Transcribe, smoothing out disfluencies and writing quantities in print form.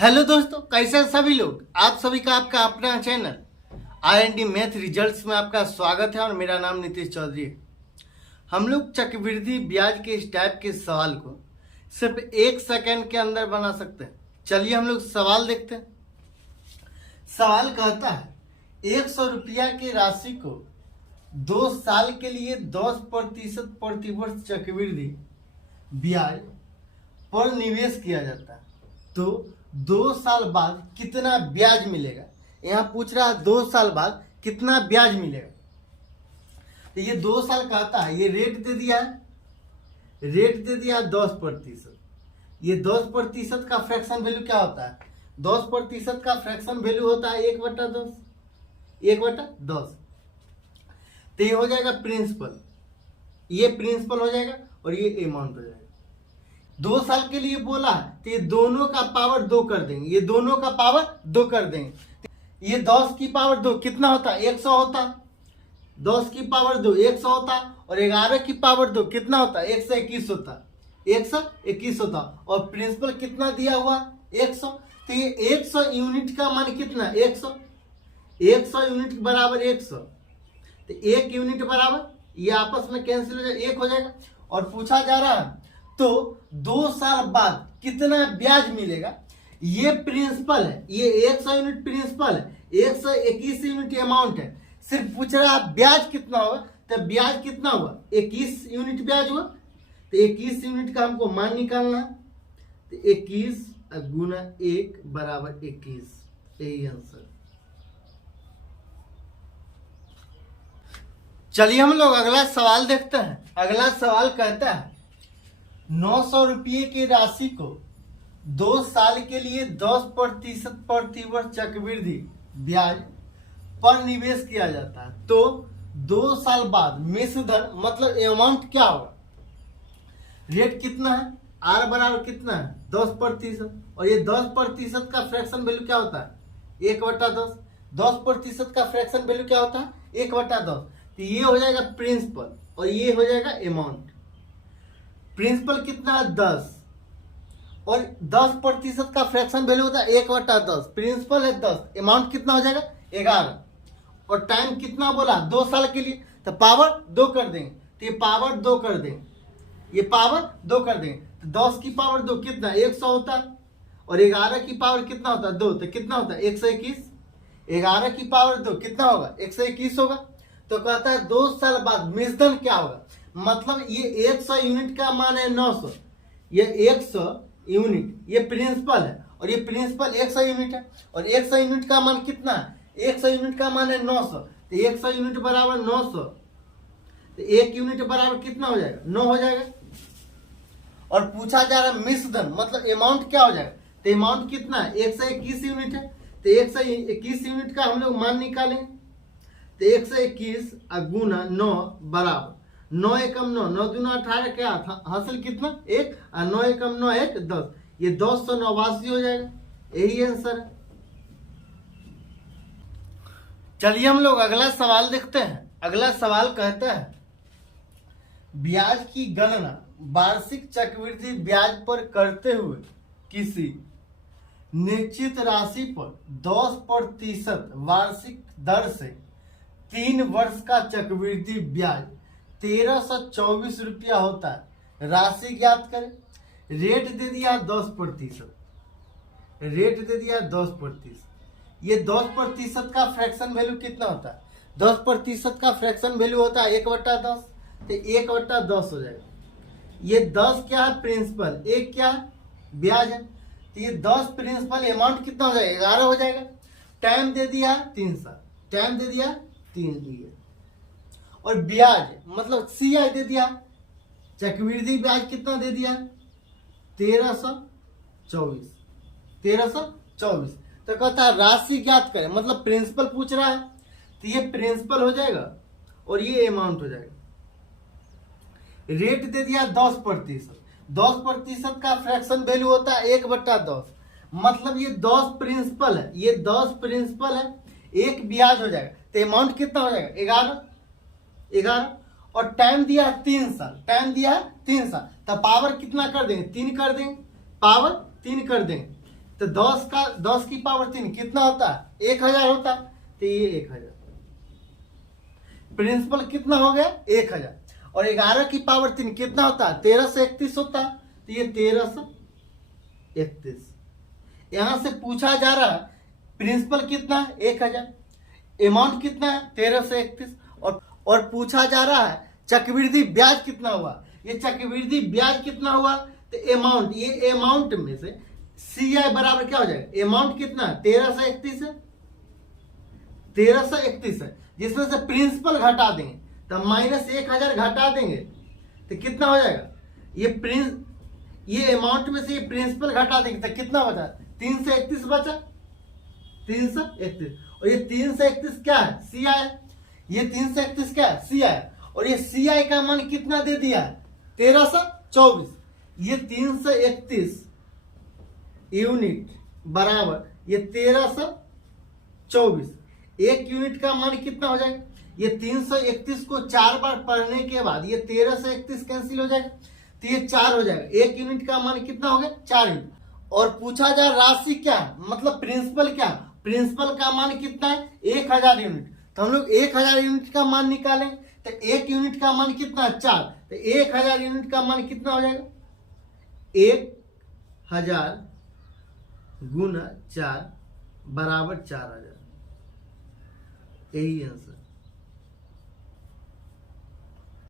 Hello दोस्तों, कैसे हैं सभी लोग। आप सभी का आपका अपना चैनल R&D मैथ रिजल्ट्स में आपका स्वागत है और मेरा नाम नीतीश चौधरी है। हम लोग चक्रवृद्धि ब्याज के इस टाइप के सवाल को सिर्फ 1 सेकंड के अंदर बना सकते हैं। चलिए हम लोग सवाल देखते हैं। सवाल कहता है 100 रुपया की राशि को 2 साल के लिए 10% प्रतिवर्ष चक्रवृद्धि ब्याज पर निवेश किया जाता है, तो 2 साल बाद कितना ब्याज मिलेगा। यहाँ पूछ रहा है 2 साल बाद कितना ब्याज मिलेगा। तो ये 2 साल कहता है, ये रेट दे दिया है, रेट दे दिया है 10%। ये 10% का फ्रैक्शन वैल्यू क्या होता है? 10% का फ्रैक्शन वैल्यू होता है 1/10, 1/10। तो ये हो जाएगा प्रिंसिपल, ये प्रिंसिपल हो जाएगा और ये अमाउंट हो जाएगा। 2 साल के लिए बोला है तो ये दोनों का पावर 2 कर देंगे, ये दोनों का पावर 2 कर देंगे। ये 10 की पावर 2 कितना होता है? 100 होता। 10 की पावर 2 100 होता और 11 की पावर 2 कितना होता है? 121 होता, 121 होता। और प्रिंसिपल कितना दिया हुआ? 100। तो ये 100 यूनिट का मान कितना? 100 यूनिट बराबर 100। तो 1 यूनिट बराबर, ये आपस में कैंसिल हो जाएगा, 1 हो जाएगा। और पूछा जा रहा है तो 2 साल बाद कितना ब्याज मिलेगा। ये प्रिंसिपल है, ये 100 यूनिट प्रिंसिपल है, 121 यूनिट अमाउंट है। सिर्फ पूछ रहा है ब्याज कितना होगा। तो ब्याज कितना हुआ? 21 यूनिट ब्याज हुआ। तो 21 यूनिट का हमको मान निकालना है। तो 21 गुना 1 बराबर 21, यही आंसर। चलिए हम लोग अगला सवाल देखते हैं। अगला सवाल कहता है 900 रुपये की राशि को 2 साल के लिए 10% प्रतिवर्ष चक्रवृद्धि ब्याज पर निवेश किया जाता है, तो 2 साल बाद मिश्र धन मतलब अमाउंट क्या होगा। रेट कितना है? आर बराबर कितना है? 10%। और ये 10% का फ्रैक्शन वैल्यू क्या होता है? 1/10। 10% का फ्रैक्शन वैल्यू क्या होता है? 1/10। तो ये हो जाएगा प्रिंसिपल और ये हो जाएगा अमाउंट। प्रिंसिपल कितना है? 10 और 10% का फ्रैक्शन वैल्यू होता है 1/10। प्रिंसिपल है 10, अमाउंट कितना हो जाएगा? 11। और टाइम कितना बोला? 2 साल के लिए, तो पावर 2 कर देंगे। तो ये पावर 2 कर देंगे, ये पावर 2 कर देंगे। तो 10 की पावर 2 कितना? 100 होता है। और 11 की पावर कितना होता है? 2, तो कितना होता है? 121। 11 की पावर 2 कितना होगा? 121 होगा। तो कहता है 2 साल बाद मिश्रण क्या होगा। मतलब ये 100 यूनिट का मान है 900, ये 100 यूनिट, ये प्रिंसिपल है और ये प्रिंसिपल 100 यूनिट है। और 100 यूनिट का मान कितना है? 100 यूनिट का मान है 900। तो 100 यूनिट बराबर 900, तो 1 यूनिट बराबर कितना हो जाएगा? 9 हो जाएगा। और पूछा जा रहा है मिश्र धन मतलब अमाउंट क्या हो जाएगा। तो अमाउंट कितना है? 121 यूनिट है। तो 121 यूनिट का हम लोग मान निकालेंगे। तो 121 गुना 9 बराबर 9 एकम 9, 9 दूना 18, क्या हासिल कितना? 1। 9 एकम 9 1 10, ये 289 हो जाएगा, यही आंसर है। चलिए हम लोग अगला सवाल देखते हैं। अगला सवाल कहता है ब्याज की गणना वार्षिक चक्रवृद्धि ब्याज पर करते हुए किसी निश्चित राशि पर 10% वार्षिक दर से 3 वर्ष का चक्रवृद्धि ब्याज 1324 रुपया होता है। राशि ज्ञात करें। रेट दे दिया 10%, रेट दे दिया 10%। ये 10% का फ्रैक्शन वैल्यू कितना होता है? 10% का फ्रैक्शन वैल्यू होता है 1/10। तो 1/10 हो जाएगा। ये 10 क्या है? प्रिंसिपल। 1 क्या है? ब्याज है। तो ये 10 प्रिंसिपल, अमाउंट कितना हो जाएगा? 11 हो जाएगा। टाइम दे दिया 3 साल, टाइम दे दिया 3 ईयर। और ब्याज मतलब CI दे दिया। चक्रवृद्धि ब्याज कितना दे दिया? 1324, 1324। तो कहता है राशि ज्ञात करें, मतलब प्रिंसिपल पूछ रहा है। तो ये प्रिंसिपल हो जाएगा और ये अमाउंट हो जाएगा। रेट दे दिया 10%, 10% का फ्रैक्शन वैल्यू होता है 1/10। मतलब ये 10 प्रिंसिपल है, ये 10 प्रिंसिपल है, 1 ब्याज हो जाएगा। तो अमाउंट कितना हो जाएगा? 11। और टाइम दिया है 3 साल, टाइम दिया है 3 साल। तो पावर कितना कर देंगे? 3 कर देंगे, पावर 3 कर देंगे। तो 10 की पावर 3 कितना होता है? 1000 होता है। तो ये 1000 प्रिंसिपल कितना हो गया? 1000। और 11 की पावर 3 कितना होता है? 1331 होता है। तो ये 1331। यहां से पूछा जा रहा है प्रिंसिपल कितना है? 1000। अमाउंट कितना है? 1331। और पूछा जा रहा है चक्रवृद्धि ब्याज कितना हुआ? ये चक्रवृद्धि ब्याज कितना हुआ? तो अमाउंट, ये अमाउंट में से CI बराबर क्या हो जाएगा? अमाउंट कितना है? 1331 है। 1331 है, जिसमें से प्रिंसिपल घटा देंगे तो -1000 घटा देंगे तो कितना हो जाएगा? ये अमाउंट में से ये प्रिंसिपल घटा देंगे तो कितना बचा? 331 बचा। 331। और ये 331 क्या है? CI है। ये 331 क्या है? CI है। और ये CI का मान कितना दे दिया है? 1324। ये 331 यूनिट बराबर ये 1324। एक यूनिट का मान कितना हो जाएगा? ये 331 को 4 बार पढ़ने के बाद ये 1331 कैंसिल हो जाएगा तो ये 4 हो जाएगा। एक यूनिट का मान कितना हो गया? 4 यूनिट। और पूछा जा राशि क्या, मतलब प्रिंसिपल क्या? प्रिंसिपल का मान कितना है? 1000 यूनिट। तो हम लोग 1000 यूनिट का मान निकालें तो एक यूनिट का मान कितना है? 4। तो 1000 यूनिट का मान कितना हो जाएगा? 1000 गुना 4 बराबर 4000। यही आंसर।